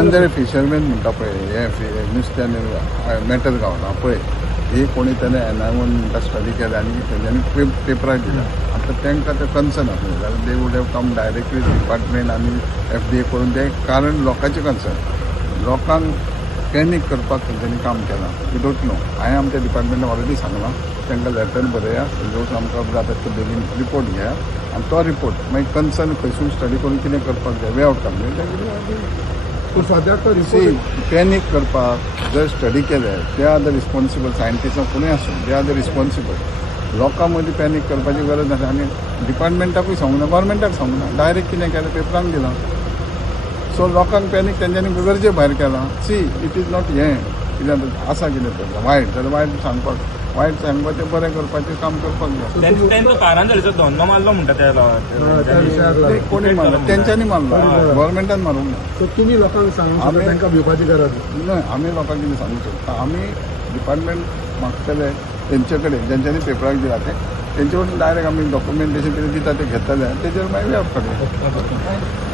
गोंयांत फिशरमॅन म्हणटा पळय हे नुस्त्यान मॅटर गावना पळय ही कोणी त्याने एनवायरमेंट स्टडी केले आणि त्यांनी पेपरार दिला आता तांकां ते कन्सर्न आसले जाल्यार दे wood have come directly department आणि FDA करून ते कारण लोकांचे कन्सर्न लोकांक पॅनीक करपाक तेंच्यांनी काम केलां वी डोंट नो हांवें आमच्या डिपार्टमेंटान ऑलरेडी सांगलां तांकां लेटर बरया लोक आमकां जाता तो बेगीन रिपोर्ट घेया आनी तो रिपोर्ट मागीर कन्सर्न खंयसून स्टडी करून कितें करपाक जाय वे आउट काम पूण सद्याक तो सी रिपोर्ट पॅनीक करपाक जर स्टडी केले ते आर द रिस्पॉन्सिबल सायंटिस्टां कोणूय आसूं दे आर द रिस्पॉन्सिबल लोकां मदीं पॅनीक करपाची गरज ना आनी डिपार्टमेंटाकूय सांगूं ना गव्हर्मेंटाक सांगूं ना डायरेक्ट कितें केलें पेपरांक दिलां सो लोकांक पॅनीक तेंच्यांनी गरजे भायर केलां सी इट इज नॉट हें कितें आसा कितें करता वायट जाल्यार वायट सांगपाक तें बरें करपाचें काम करपाक जाय त्यांचं कारण जाल्यार धंदो मारलो म्हणटा त्या विशयार ते कोणी मारला तेंच्यांनी मारला गव्हर्मेंटान मारूंक ना सो तुमी लोकांक सांगूंक शकता तांकां भिवपाची गरज ना आमी लोकांक कितें सांगूंक शकता आमी डिपार्टमेंट मागतले तेंचे कडेन जेंच्यांनी पेपराक दिला ते तेंचे कडेन डायरेक्ट आमी डॉक्युमेंटेशन कितें दिता तें घेतले तेजेर मागीर वे आउट करया